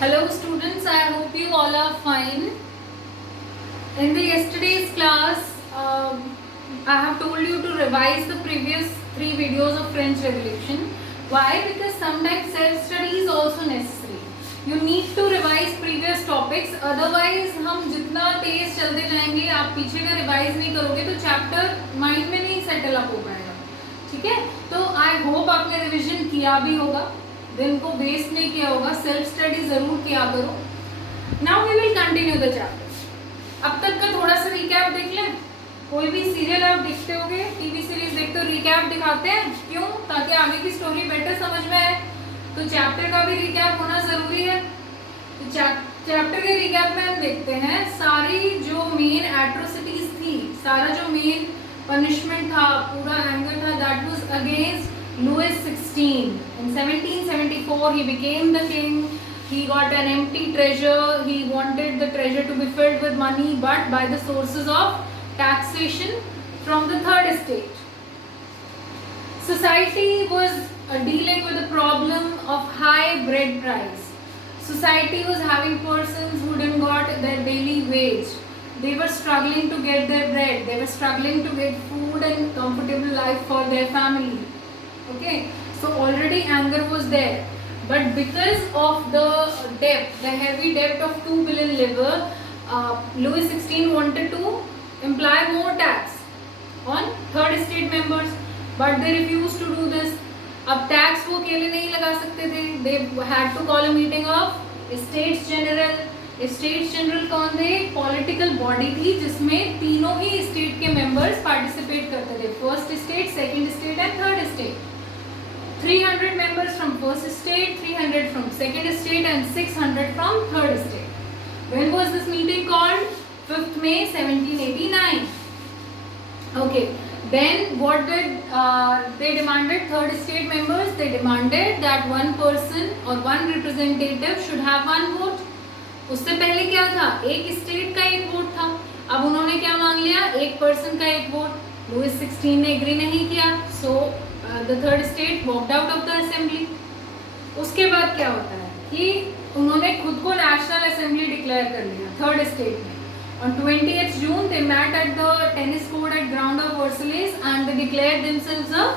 Hello students, I hope you all are fine. In the yesterday's class, I have told you to revise the previous 3 videos of French Revolution. Why? Because sometimes self-study is also necessary. You need to revise previous topics, otherwise हम जितना तेज चलते जाएंगे, आप पीछे का revise नहीं करोगे तो चैप्टर माइंड में नहीं सेटल अप हो पाएगा. ठीक है, तो आई होप आपने रिविजन किया भी होगा, दिन को वेस्ट नहीं किया होगा, सेल्फ स्टडी जरूर किया करो. Now we will continue the chapter. अब तक का थोड़ा सा रिकैप देख लें. कोई भी सीरियल आप देखते होगे, टीवी सीरीज देखते हो, रिकैप दिखाते हैं क्यों? ताकि आगे की स्टोरी बेटर समझ में आए. तो चैप्टर का भी रिकैप होना जरूरी है. तो चैप्टर के रिकैप में हम देखते हैं सारी जो मेन एट्रोसिटीज थी, सारा जो मेन पनिशमेंट था, पूरा एंगर था, that was against Louis XVI. In 1774 he became the king. He got an empty treasure. He wanted the treasure to be filled with money, but by the sources of taxation from the third estate. Society was dealing with the problem of high bread price. Society was having persons who didn't got their daily wage. They were struggling to get their bread. They were struggling to get food and comfortable life for their family. Okay, so already anger was there, but because of the debt, the heavy debt of 2 billion livres, Louis XVI wanted to imply more tax on third estate members, but they refused to do this. अब tax वो अकेले नहीं लगा सकते थे. They had to call a meeting of States General. States General कौन थे? Political body थी जिसमें तीनों ही स्टेट के मेंबर्स पार्टिसिपेट करते थे. First state, second state and third state. 300 members from first state, 300 from second state and 600 from third state. When was this meeting called? 5th May 1789. Okay, then what did they demanded? Third state members, they demanded that one person or one representative should have one vote. उससे पहले क्या था? एक state का एक vote था. अब उन्होंने क्या मांग लिया? एक पर्सन का एक वोट. लुइस 16 ने एग्री नहीं किया, सो the third state walked out of the assembly. उसके बाद क्या होता है कि उन्होंने खुद को नेशनल असेंबली डिक्लेयर कर लिया थर्ड स्टेट में. On 20th June they met at the tennis court at ground of Versailles and they declared themselves a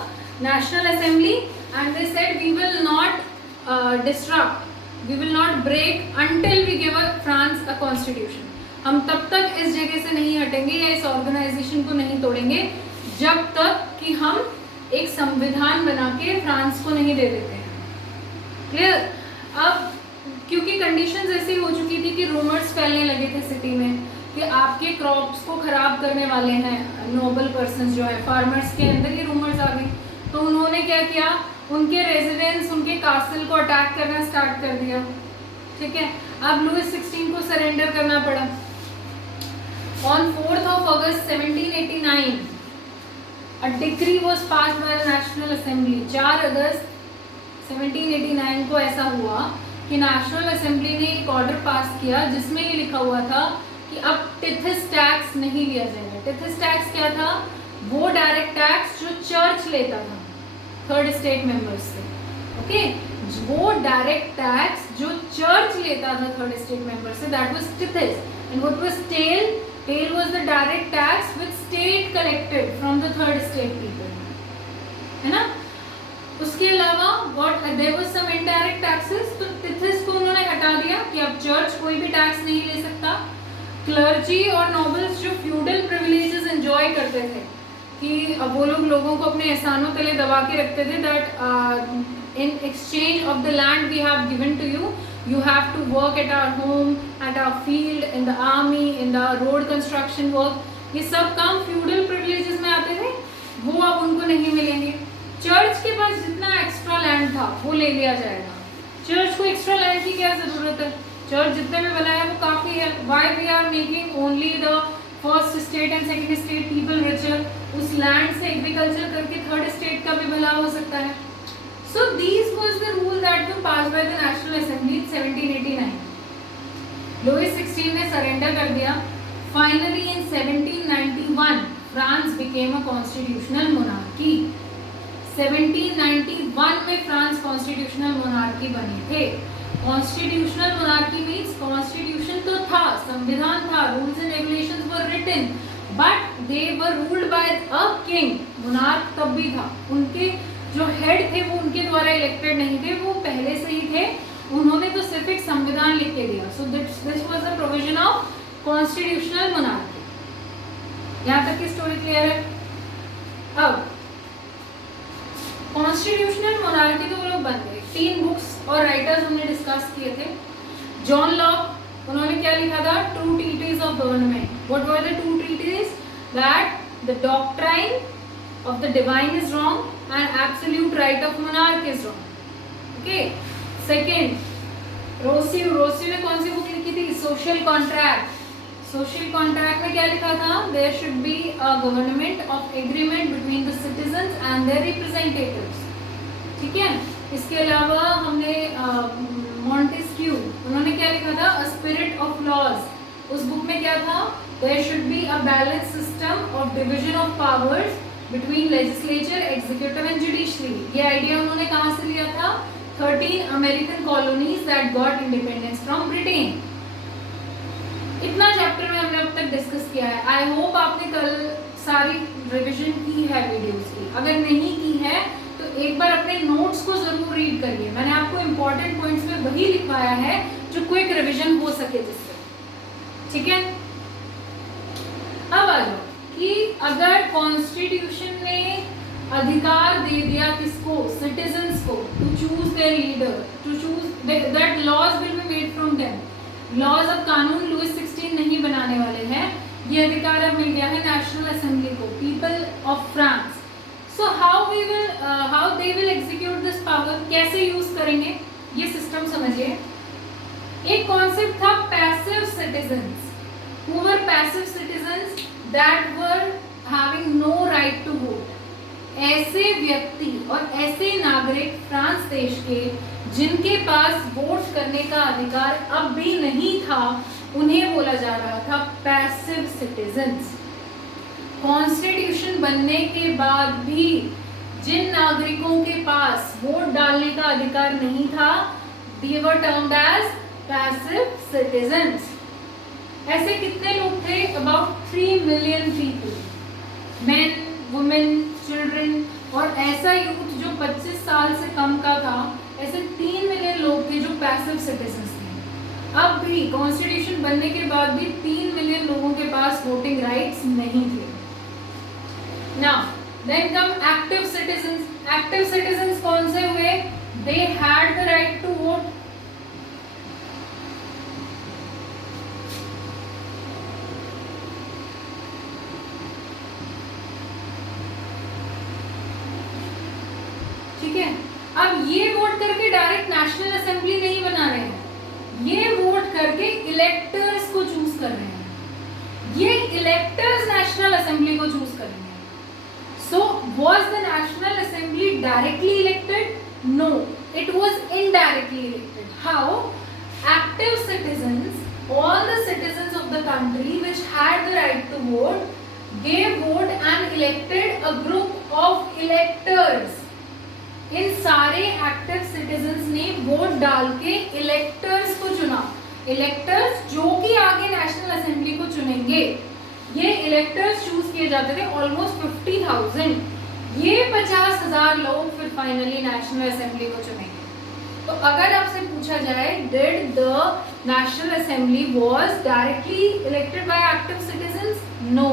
national assembly and they said we will not disrupt, we will not break until we give France a constitution. हम तब तक इस जगह से नहीं हटेंगे या इस ऑर्गेनाइजेशन को नहीं तोड़ेंगे जब तक कि हम एक संविधान बना के फ्रांस को नहीं दे देते हैं. क्लियर? अब क्योंकि कंडीशंस ऐसी हो चुकी थी कि रूमर्स फैलने लगे थे सिटी में कि आपके क्रॉप्स को खराब करने वाले हैं नोबल पर्सन्स जो है, फार्मर्स के अंदर ये रूमर्स आ गई. तो उन्होंने क्या किया? उनके रेजिडेंस, उनके कासल को अटैक करना स्टार्ट कर दिया. ठीक है, अब लुइस 16 को सरेंडर करना पड़ा. On 4th of August 1789 a decree was passed by the National Assembly. 4 अगस्त 1789 को ऐसा हुआ कि नेशनल असेंबली ने एक ऑर्डर पास किया जिसमें ये लिखा हुआ था कि अब टिथिस टैक्स नहीं लिया जाएगा. टिथिस टैक्स क्या था? वो डायरेक्ट टैक्स जो चर्च लेता था थर्ड स्टेट मेंबर्स से. ओके, वो डायरेक्ट टैक्स जो चर्च लेता था थर्ड स्टेट मेंबर से, that was tithes. And what was tail? Tail was the direct tax which state collected from the third state people. है ना? उसके अलावा what there was some indirect taxes. तो टिथिस को उन्होंने हटा दिया कि अब चर्च कोई भी टैक्स नहीं ले सकता. क्लर्जी और नोबल्स जो फ्यूडल प्रिविलेजेस एंजॉय करते थे कि अब वो लोगों को अपने एहसानों तले दबा के रखते थे, that in exchange of the land we have given to you, you have to work at our home, at our field, in the army, in the road construction work. ये सब काम फ्यूडल प्रिविलेजेस में आते थे, वो अब उनको नहीं मिलेंगे. चर्च के पास जितना एक्स्ट्रा लैंड था वो ले लिया जाएगा. चर्च को एक्स्ट्रा लैंड की क्या जरूरत है? चर्च जितने में बनाया वो काफ़ी है. Why we are making only the first state and second state people richer? उस लैंड से एग्रीकल्चर करके थर्ड स्टेट का भी भला हो सकता है. So these was the rule that were passed by the National Assembly in 1789. Louis XVI ने सरेंडर कर दिया. Finally in 1791 France became a constitutional monarchy. 1791 में फ्रांस कॉन्स्टिट्यूशनल मोनार्की बने थे. कॉन्स्टिट्यूशनल मोनार्की मीन्स कॉन्स्टिट्यूशन तो था, संविधान था, rules and regulations were written, but they were ruled by a king. Monarch तब भी था, उनके जो हेड थे वो उनके द्वारा इलेक्टेड नहीं थे, वो पहले से ही थे, उन्होंने तो सिर्फ एक संविधान लिख के दिया। सो this was the provision of constitutional monarchy. यहाँ तक की स्टोरी क्लियर है। अब कॉन्स्टिट्यूशनल मोनार्की तो वो लोग बन गए। 3 बुक्स और राइटर्स हमने डिस्कस किए थे। जॉन लॉक, उन्होंने क्या लिखा था? 2 treatises of government. What were the 2 treatises? That the doctrine of the divine is wrong and absolute right of monarch is wrong. Okay. Second, Rocio ने कौन सी बुक लिखी थी? Social contract. सोशल कॉन्ट्रैक्ट में क्या लिखा था? There should be a government of agreement between the citizens and their representatives. ठीक है। इसके अलावा हमने मॉन्टेस्क्यू, उन्होंने क्या लिखा था? A spirit of laws. उस बुक में क्या था? There should be a balance system of division of powers between legislature, executive and judiciary. ये आइडिया उन्होंने कहाँ से लिया था? 13 American colonies that got independence from Britain. इतना चैप्टर में हमने अब तक डिस्कस किया है। आई होप आपने कल सारी रिवीजन की है वीडियोस की। अगर नहीं की है तो एक बार अपने नोट्स को जरूर रीड करिए। मैंने आपको इंपॉर्टेंट पॉइंट्स में वही लिखवाया है जो क्विक रिवीजन हो सके जिससे। ठीक है। अब आ जाओ कि अगर कॉन्स्टिट्यूशन ने अधिकार दे दिया किसको? सिटीजन्स को, to choose their leader, to choose that laws will be made from them. Laws अब कानून लुइस 16 नहीं बनाने वाले हैं, ये अधिकार अब मिल गया है नेशनल असेंबली को, people of France. So how they will execute this power, कैसे यूज करेंगे ये सिस्टम समझिए। एक कॉन्सेप्ट था passive citizens. Who were passive citizens? That were having no right to vote. ऐसे व्यक्ति और ऐसे नागरिक फ्रांस देश के जिनके पास वोट करने का अधिकार अब भी नहीं था, उन्हें बोला जा रहा था पैसिव सिटीजन्स। कॉन्स्टिट्यूशन बनने के बाद भी जिन नागरिकों के पास वोट डालने का अधिकार नहीं था, they were termed as passive citizens। ऐसे कितने लोग थे? About 3 million people, men, women, children, और ऐसा यूथ जो 25 साल से कम का था, ऐसे 3 मिलियन लोग थे जो पैसिव सिटीजन्स थे। अब भी कॉन्स्टिट्यूशन बनने के बाद भी 3 मिलियन लोगों के पास वोटिंग राइट्स नहीं थे। Now, then come active citizens। Active citizens कौन से हुए? They had the right to vote। ठीक है। अब ये वोट करके डायरेक्ट नेशनल असेंबली नहीं बना रहे हैं, ये वोट करके इलेक्टर्स को चूज कर रहे हैं। ये इलेक्टर्स नेशनल असेंबली को चूज करेंगे। So was the National Assembly directly elected? No, it was indirectly elected. How? Active citizens, all the citizens of the country which had the right to vote, gave vote and elected a group of electors। इन सारे active citizens ने vote डाल के electors को चुना। Electors जो कि आगे national assembly को चुनेंगे। ये इलेक्टर्स चूज किए जाते थे ऑलमोस्ट 50,000। ये 50,000 लोग फिर फाइनली नेशनल असेंबली को चुनेंगे। तो अगर आपसे पूछा जाए did the national assembly was directly elected by active citizens? No,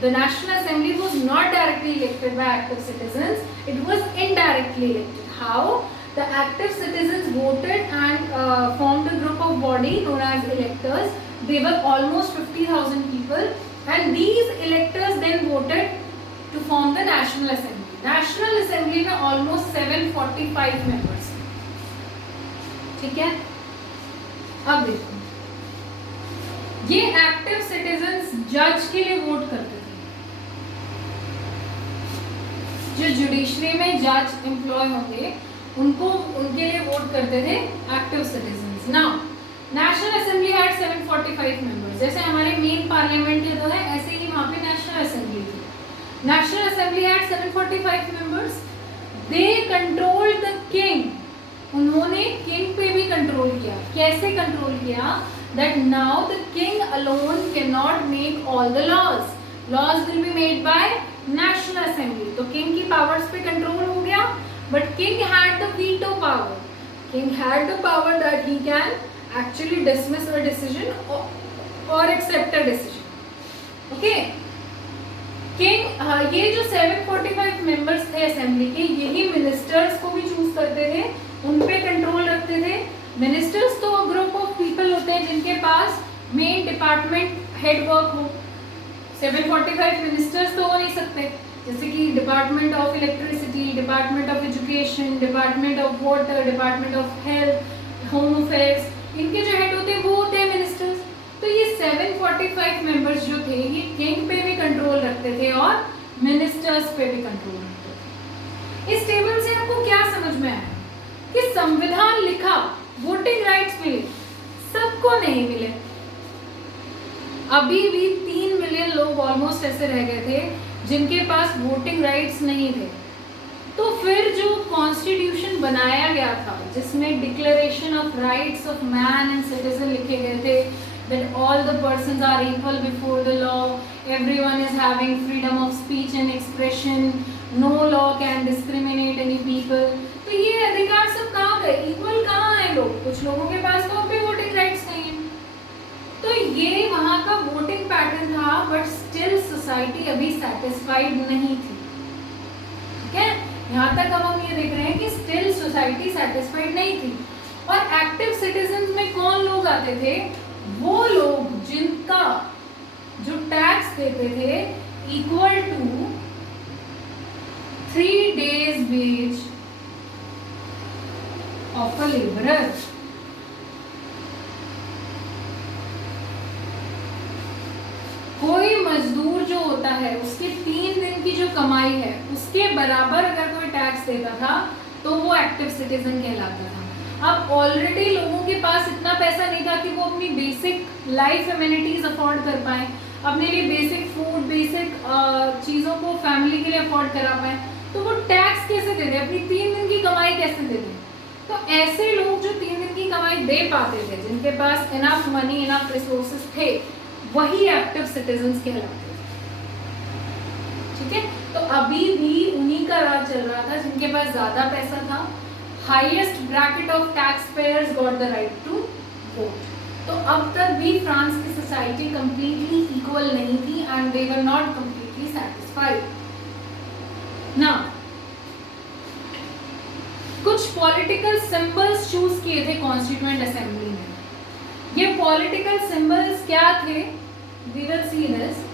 the National Assembly was not directly elected by active citizens, it was indirectly elected. How? The active citizens voted and formed a group of body known as electors. They were almost 50,000 people, and these electors then voted to form the National Assembly. National Assembly में almost 745 members। ठीक है। अब देखो, ये active citizens जज के लिए vote करते थे। जो जुडिशरी में जज एम्प्लॉय होंगे उनको, उनके लिए वोट करते थे active citizens. Now national assembly had 745 members. जैसे हमारे मेन पार्लियामेंट जो है ऐसे ही वहाँ पे नेशनल असेंबली थी। National assembly had 745 members. They controlled the king. उन्होंने किंग पे भी कंट्रोल कंट्रोल किया that now the king alone cannot make all the laws. Laws will be made by national assembly. तो king की powers पे control हो गया, but king had the veto power. King had the power that he can actually dismiss a decision or accept a decision. Okay. King ये जो 745 members थे assembly के, यही मिनिस्टर्स को भी चूज करते थे, उन पे कंट्रोल रखते थे. मिनिस्टर्स तो ग्रुप ऑफ पीपल होते हैं जिनके पास मेन डिपार्टमेंट हेड वर्क हो. 745 मिनिस्टर्स तो हो नहीं सकते, जैसे कि department of electricity, department of education, department of water, department of health, home affairs, इनके जो हेड होते हैं वो होते हैं मिनिस्टर्स. तो ये 745 मेंबर्स जो थे ये किंग पे भी कंट्रोल रखते थे और मिनिस्टर्स पे भी कंट्रोल रखते थे. इस टेबल से आपको क्या समझ में आया कि संविधान लिखा, वोटिंग राइट्स मिले, सबको नहीं मिले. अभी भी 3 मिलियन लोग ऑलमोस्ट ऐसे रह गए थे जिनके पास वोटिंग राइट्स नहीं थे. तो फिर जो कॉन्स्टिट्यूशन बनाया गया था जिसमें declaration of rights of man and citizen लिखे गए थे, that all the persons are equal before the law, everyone is having freedom of speech and expression, no law can discriminate any people. तो ये अधिकार सब कहाँ गए? इक्वल कहाँ है लोग? कुछ लोगों के पास तो अभी वोटिंग राइट्स नहीं है. तो ये वहाँ का वोटिंग पैटर्न था, बट स्टिल सोसाइटी अभी सेटिस्फाइड नहीं थी. ठीक है, यहाँ तक अब हम ये देख रहे हैं कि स्टिल सोसाइटी सेटिस्फाइड नहीं थी. और एक्टिव सिटीजन में कौन लोग आते थे? वो लोग जिनका जो टैक्स देते थे equal to 3 days wage of a labourer. कोई मजदूर जो होता है उसके 3 दिन की जो कमाई है उसके बराबर अगर कोई टैक्स देता था तो वो एक्टिव सिटीजन कहलाता था. अब ऑलरेडी लोगों के पास इतना पैसा नहीं था कि वो अपनी बेसिक लाइफ एमिनिटीज अफोर्ड कर पाए, अपने लिए बेसिक फूड, बेसिक चीज़ों को फैमिली के लिए अफोर्ड करा पाए. तो वो टैक्स कैसे दे दें? अपनी 3 दिन की कमाई कैसे दे दें? तो ऐसे लोग जो 3 दिन की कमाई दे पाते थे, जिनके पास इनफ मनी, इनफ रिसोर्सेज थे, वही एक्टिव सिटीजन्स कहलाते थे. ठीक है, तो अभी भी उन्हीं का राज चल रहा था जिनके पास ज़्यादा पैसा था. Highest bracket of tax payers got the right to vote. तो अब तक भी फ्रांस की सोसाइटी कंप्लीटली इक्वल नहीं थी and they were not completely satisfied. Now कुछ पॉलिटिकल सिंबल्स चूज किए थे कॉन्स्टिट्यूएंट असेंबली में. ये पॉलिटिकल सिंबल्स क्या थे? We will see this.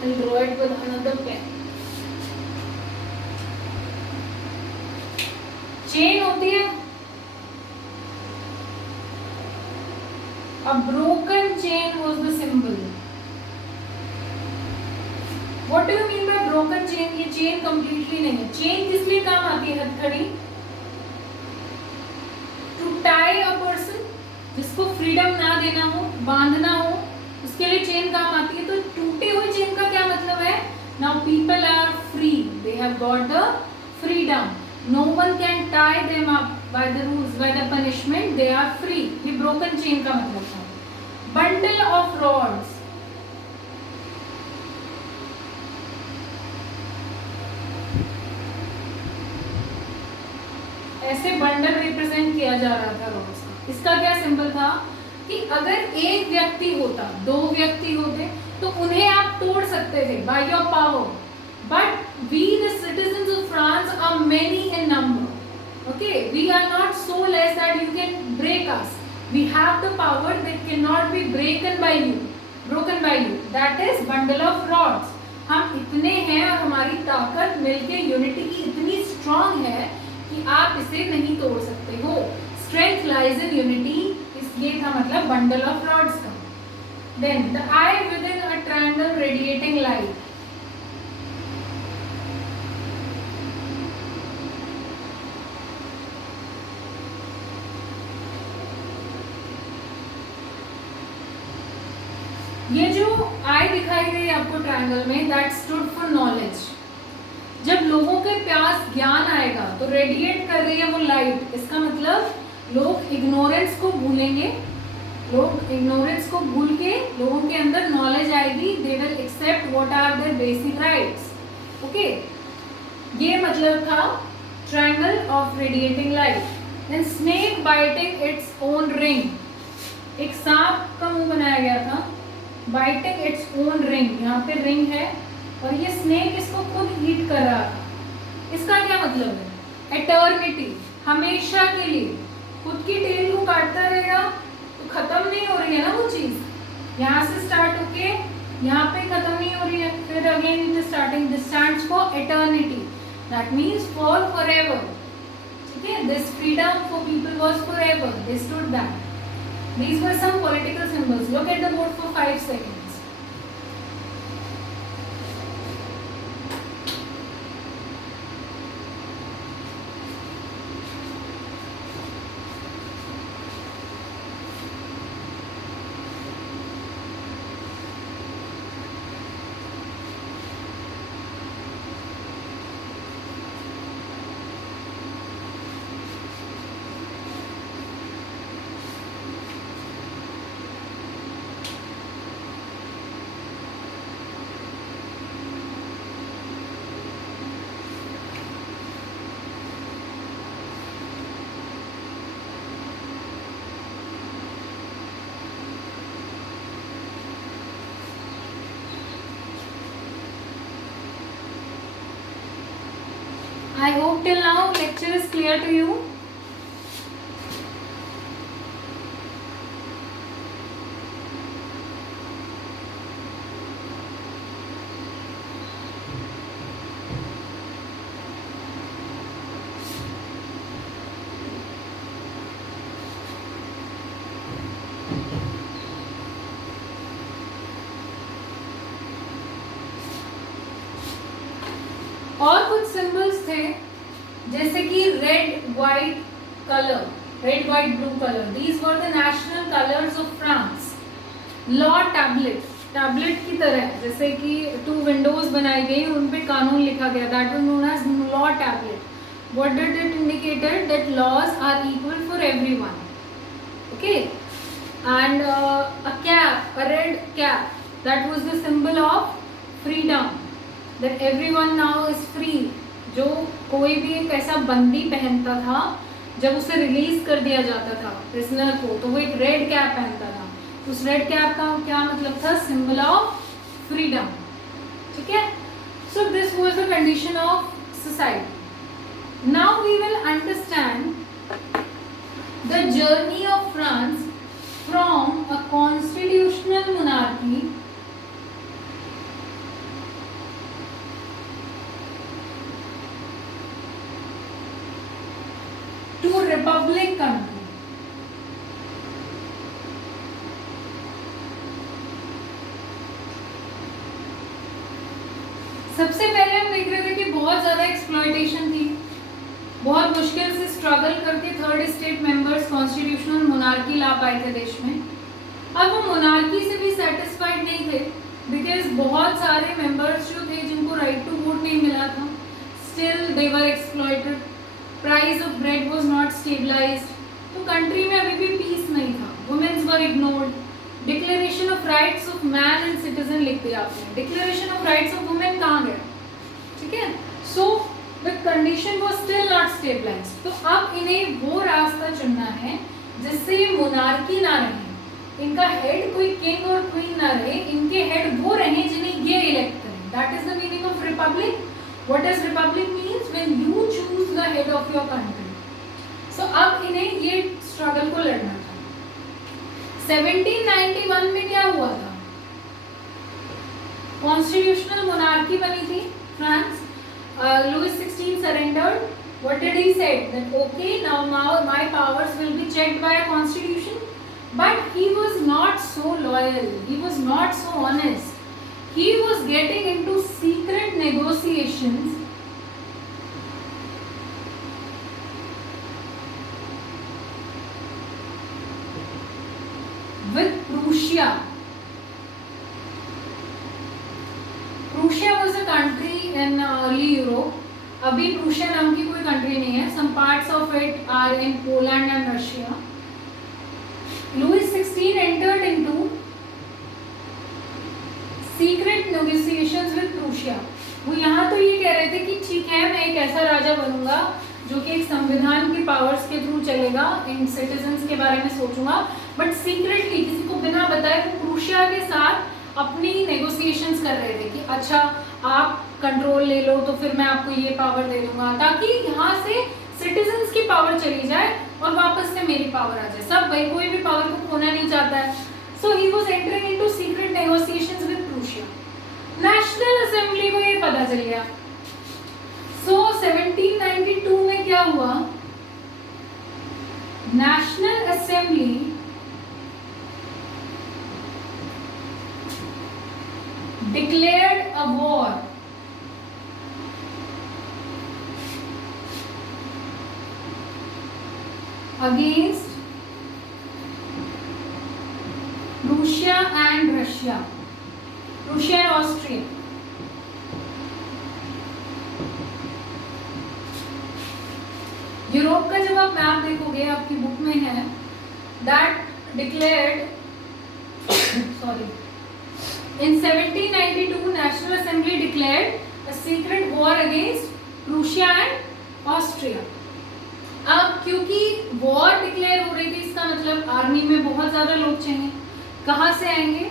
I will draw it with another pen. Chain होती है, a broken chain was the symbol. What do you mean by broken chain? ये chain completely नहीं है. Chain किस लिए काम आती है? हथकड़ी. To tie a person, जिसको फ्रीडम ना देना हो, बांधना हो, उसके लिए चेन काम आती है. तो टूटी हुई चेन का क्या मतलब है? Now people are free. They have got the freedom. No one can tie them up by the rules, by the punishment. They are free. ये broken chain का मतलब था. Bundle of rods. ऐसे बंडल रिप्रेजेंट किया जा रहा था roads का. इसका क्या सिंबल था कि अगर एक व्यक्ति होता, 2 व्यक्ति होते, तो उन्हें आप तोड़ सकते थे by your power. But we, the citizens of France, are many in number. Okay, we are not so less that you can break us. We have the power that cannot be broken by you. That is bundle of rods. हम इतने हैं और हमारी ताकत मिलके unity की इतनी strong है कि आप इसे नहीं तोड़ सकते हो. Strength lies in unity. ये था मतलब bundle of rods का. Then the eye within a triangle radiating light. ये जो आई दिखाई गई आपको ट्रायंगल में, दैट स्टूड फॉर नॉलेज. जब लोगों के पास ज्ञान आएगा तो रेडिएट कर रही है वो लाइट, इसका मतलब लोग इग्नोरेंस को भूलेंगे, लोग इग्नोरेंस को भूल के लोगों के अंदर नॉलेज आएगी, they will accept what are their basic rights. Okay, ये मतलब था triangle of radiating light. Then snake biting its own ring, एक सांप का मुंह बनाया गया था, बाइटिंग इट्स ओन रिंग, यहाँ पे रिंग है और ये स्नेक इसको खुद ईट कर रहा था। इसका क्या मतलब है? एटर्निटी, हमेशा के लिए खुद की टेल को काटता रहेगा तो खत्म नहीं हो रही है ना वो चीज, यहाँ से स्टार्ट होके यहाँ पे खत्म नहीं हो रही है, फिर again it is starting, this stands for eternity, that means for forever. ठीक है, this freedom for people was forever, they stood that. These were some political symbols. Look at the board for 5 seconds. I hope till now lecture is clear to you. और कुछ symbols थे जैसे कि red white colour, red white blue colour, these were the national colours of France. Law tablet, tablet की तरह जैसे कि 2 Windows बनाई गई, उन पे कानून लिखा गया, that was known as law tablet. What did it indicated? That laws are equal for everyone. Okay, and a cap, a red cap, that was the symbol of freedom, that everyone now is free। जो कोई भी एक ऐसा बंदी पहनता था, जब उसे रिलीज कर दिया जाता था प्रिजनर को, तो वो एक रेड कैप पहनता था। उस रेड कैप का क्या मतलब था? Symbol of freedom. ठीक है, so this was the condition of society. Now we will understand the journey of France from a constitutional monarchy to republic country। सबसे पहले हम देख रहे थे कि बहुत ज्यादा एक्सप्लॉयटेशन थी, बहुत मुश्किल से स्ट्रगल करके third state members constitutional monarchy ला पाए थे देश में। अब वो मोनार्की से भी सेटिस्फाइड नहीं थे, बिकॉज बहुत सारे मेंबर्स जो थे जिनको राइट टू वोट नहीं मिला था, still they were exploited, price of bread was not stabilised, तो कंट्री में अभी भी पीस नहीं था, womens were ignored. Declaration of rights of man and citizen लिख दिया आपने, declaration of rights of women कहाँ गया? ठीक है, so the condition was still not stabilised. तो अब इन्हें वो रास्ता चुनना है जिससे ये मोनार्की ना रहे, इनका हेड कोई किंग और क्वीन ना रहे, इनके हेड वो रहे जिन्हें ये इलेक्ट करें। That is the meaning of Republic. What does republic means? When you choose the head of your country. So अब इन्हें ये स्ट्रगल को लड़ना था। 1791 में क्या हुआ था? कॉन्स्टिट्यूशनल मोनार्की बनी थी France. Louis XVI surrendered. What did he say? That okay, now my powers will be checked by a constitution. But he was not so loyal. He was not so honest. He was getting into secret negotiations with Prussia. Prussia was a country in early Europe. अभी Prussia नाम की कोई country नहीं है. Some parts of it are in Poland and Russia. Negotiations with Prussia. वो यहाँ तो ये कह रहे थे कि ठीक है मैं एक ऐसा राजा बनूंगा जो कि एक संविधान की पावर्स के थ्रू चलेगा, इन सिटीजन्स के बारे में सोचूंगा, बट सीक्रेटली किसी को बिना बताए वो प्रूशिया के साथ अपनी नेगोशिएशंस कर रहे थे कि अच्छा आप कंट्रोल ले लो तो फिर मैं आपको ये पावर दे दूंगा, ताकि यहाँ से सिटीजन्स की पावर चली जाए और वापस से मेरी पावर आ जाए। सब भाई कोई भी पावर को खोना नहीं चाहता है। So he was entering into secret negotiations with Prussia. National assembly को ये पता चल गया। सो 1792 में क्या हुआ, national assembly declared a war against Prussia and Russia, Prussia and Austria. Europe का जब आप मैप देखोगे आपकी बुक में है, that declared sorry in 1792 National Assembly declared a secret war against Prussia and Austria. अब क्योंकि वॉर डिक्लेयर हो रही थी, इसका मतलब आर्मी में बहुत ज्यादा लोग चाहिए। कहाँ से आएंगे?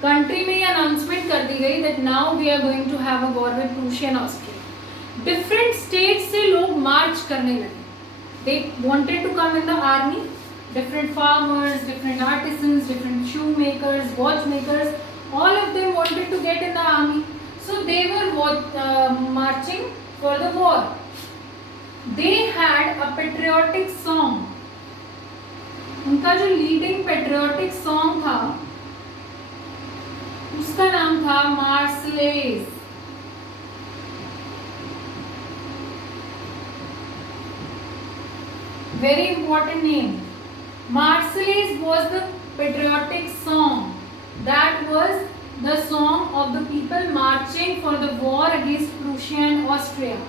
कंट्री में ये अनाउंसमेंट कर दी गई that now we are going to have a war with Prussia and Austria. Different states से लोग मार्च करने लगे, they wanted to come in the army, different farmers, different artisans, different shoe makers, watch makers, all of them wanted to get in the army, so they were marching for the war. They had a patriotic song. उनका जो leading patriotic song था उसका नाम था मार्सलेज। Very important name. Marseillaise was the patriotic song. That was the song of the people marching for the war against Prussia and Austria.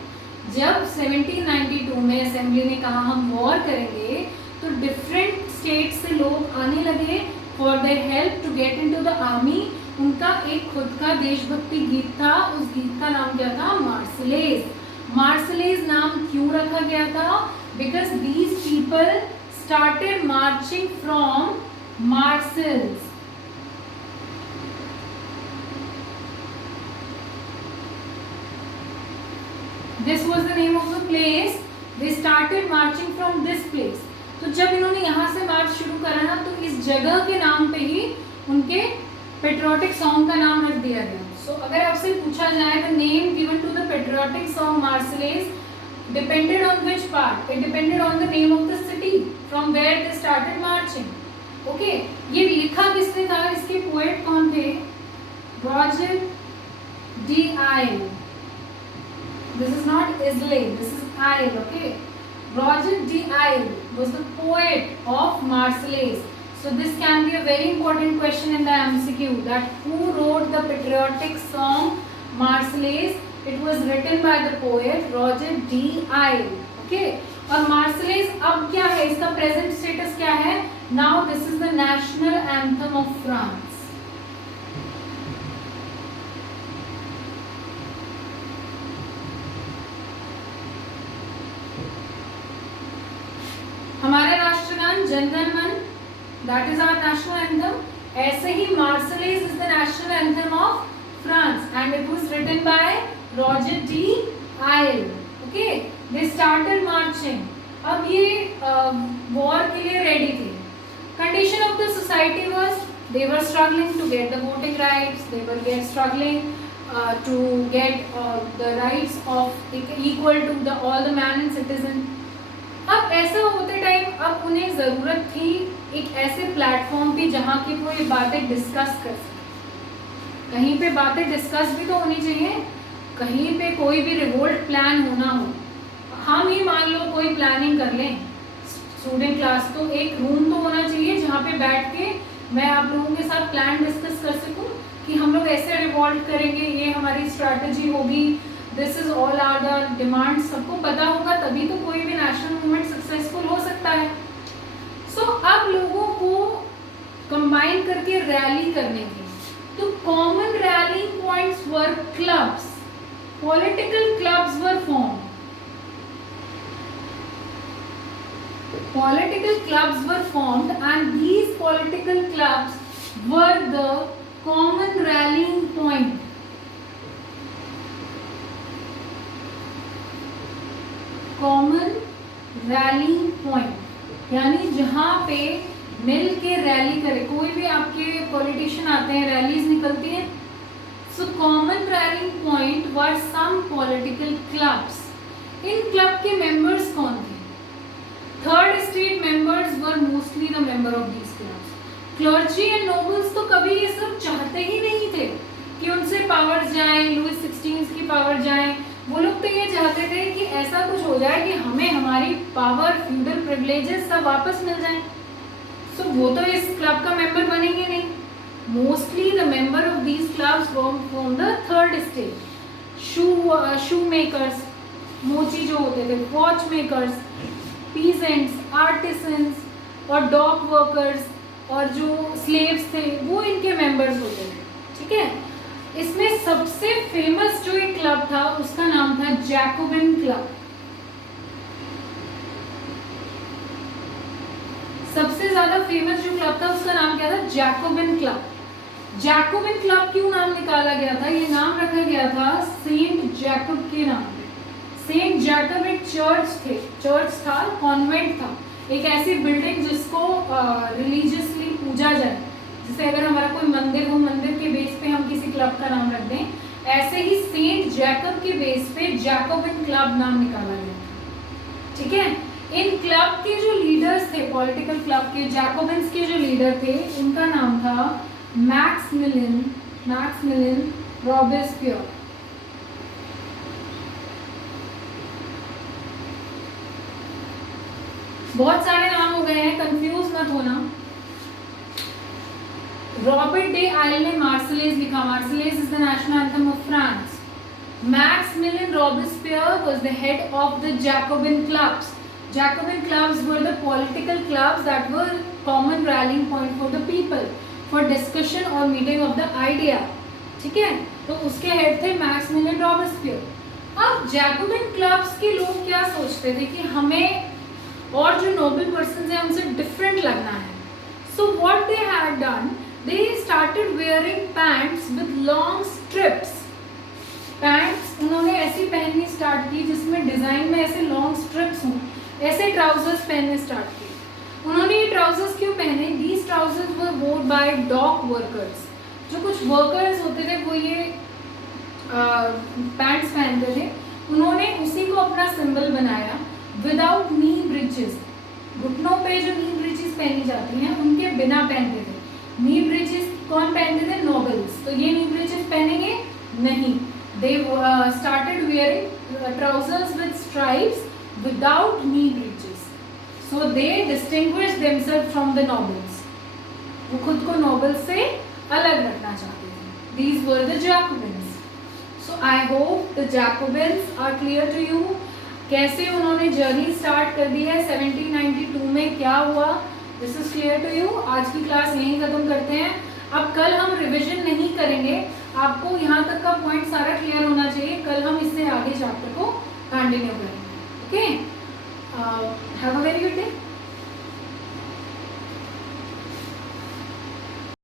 जब 1792 में assembly ने कहा हम वॉर करेंगे तो डिफरेंट स्टेट से लोग आने लगे for their help to get into the army. उनका एक खुद का देशभक्ति गीत था, उस गीत का नाम क्या था? मार्सलेज। मार्सलेज नाम क्यों रखा गया था? Because these people started marching from Marseilles. This was the name of the place. They started marching from this place. तो जब इन्होंने यहाँ से मार्च शुरू करा ना तो इस जगह के नाम पे ही उनके पेट्रियोटिक सॉन्ग का नाम रख दिया गया। सो अगर आपसे पूछा जाए the name given to the patriotic song Marseillaise depended on which part? It depended on the name of the city from where they started marching. Okay, ये लिखा किसने था? इसके पोएट कौन थे? रॉजर डी आइल। This is not Islay, this is Isle, okay? Roger de Isle was the poet of Marseillaise. So this can be a very important question in the MCQ, that who wrote the patriotic song Marseillaise? It was written by the poet Roger de Isle, okay? और Marseillaise अब क्या है? इसका present status क्या है? Now this is the national anthem of France. हमारा राष्ट्रगान जन गण मन, that is our national anthem. ऐसे ही मार्सलेज is the national anthem of France and it was written by Roger de oil. Okay, they started marching. अब ये war के लिए ready थे। Condition of the society was they were struggling to get the voting rights, they were struggling to get the rights of equal to the all the man and citizen। अब ऐसा होते time अब उन्हें ज़रूरत थी एक ऐसे प्लेटफॉर्म की जहाँ की वो ये बातें डिस्कस कर सकें। कहीं पे बातें डिस्कस भी तो होनी चाहिए, कहीं पे कोई भी रिवोल्ट प्लान होना हो। हम ही मान लो कोई प्लानिंग कर लें स्टूडेंट क्लास, तो एक रूम तो होना चाहिए जहाँ पे बैठ के मैं आप लोगों के साथ प्लान डिस्कस कर सकूँ कि हम लोग ऐसे रिवोल्ट करेंगे, ये हमारी स्ट्रैटेजी होगी, this is all are the demand. सबको पता होगा तभी तो कोई भी नेशनल मूवमेंट सक्सेसफुल हो सकता है। सो अब लोगों को कंबाइन करके रैली करने की, तो common rally points were clubs. Political clubs were formed. Political clubs were formed, and these political clubs were the common rallying point. Common rallying point, यानी जहाँ पे मिल के रैली करे, कोई भी आपके पॉलिटिशियन आते हैं, रैलीज निकलती हैं. सो कॉमन रैलिंग पॉइंट वर सम पॉलिटिकल क्लब्स. इन क्लब के मेंबर्स कौन थे? Third state members were mostly the member of these clubs. Clergy and nobles तो कभी ये सब चाहते ही नहीं थे कि उनसे पावर जाए, लुइस 16 की पावर जाए. वो लोग तो ये चाहते थे कि ऐसा कुछ हो जाए कि हमें हमारी पावर, फ्यूडल प्रिविलेजेस सब वापस मिल जाए. सो वो तो इस क्लब का मेंबर बनेंगे नहीं. Mostly the member of these clubs from the third state. Shoe makers, मोची जो होते थे, वॉच मेकर्स, पीजेंट्स, आर्टिसंस और डॉक वर्कर्स और जो स्लेव्स थे वो इनके मेंबर्स होते थे. ठीक है. इसमें सबसे फेमस जो एक क्लब था उसका नाम था जैकोबिन क्लब. सबसे ज्यादा फेमस जो क्लब था उसका नाम क्या था? Jacobin club. जैकोबिन क्लब क्यों नाम निकाला गया था? ये नाम रखा गया था सेंट जैकब के नाम पे. सेंट जैकब एक चर्च था, कॉन्वेंट था, एक ऐसी बिल्डिंग जिसको रिलीजियसली पूजा जाए. जैसे अगर हमारा कोई मंदिर हो, मंदिर के बेस पे हम किसी क्लब का नाम रख दें, ऐसे ही सेंट जैकब के बेस पे जैकोबिन क्लब नाम निकाला गया था. ठीक है. इन क्लब के जो लीडर्स थे, पॉलिटिकल क्लब के, जैकोबिन्स के जो लीडर थे, उनका नाम था मैक्समिलियन रॉबेस्पियर. बहुत सारे नाम हो गए हैं, कंफ्यूज मत होना. रॉबर्ट डे आयल ने मार्सलेज लिखा. Marseillaise is the national anthem of France. Maximilien Robespierre was the head of the Jacobin clubs. Jacobin clubs were the political clubs that were common rallying point for the people for discussion or meeting of the idea. ठीक है. तो उसके head थे Maximilian Robespierre. अब Jacobian clubs के लोग क्या सोचते थे कि हमें और जो नोबल पर्सन हैं उनसे डिफरेंट लगना है. So what they had done, they started wearing pants with long strips. Pants उन्होंने ऐसी पहननी स्टार्ट की जिसमें डिजाइन में ऐसे लॉन्ग स्ट्रिप्स हों. ऐसे ट्राउजर्स पहनने स्टार्ट किए. उन्होंने ये ट्राउजर्स क्यों पहने? These trousers were worn by dock workers. जो कुछ वर्कर्स होते थे वो ये पैंट्स पहनते थे. उन्होंने उसी को अपना सिंबल बनाया. विदाउट नी ब्रिजेस, घुटनों पे जो नी ब्रिजेस पहनी जाती हैं उनके बिना पहनते थे. नी ब्रिजेस कौन पहनते थे? नोबल्स. तो ये नी ब्रिजेस पहनेंगे नहीं. They started wearing trousers with stripes without knee breeches, so they distinguished themselves from the nobles. वो खुद को nobles से अलग रखना चाहते थे. These were the Jacobins. So I hope the Jacobins are clear to you. कैसे उन्होंने जर्नी स्टार्ट कर दी है 1792 में, क्या हुआ, this is clear to you. आज की क्लास यहीं खत्म करते हैं. अब कल हम रिविजन नहीं करेंगे. आपको यहाँ तक का पॉइंट सारा क्लियर होना चाहिए. कल हम इससे आगे चैप्टर को कंटिन्यू करेंगे. Okay, have a very good day.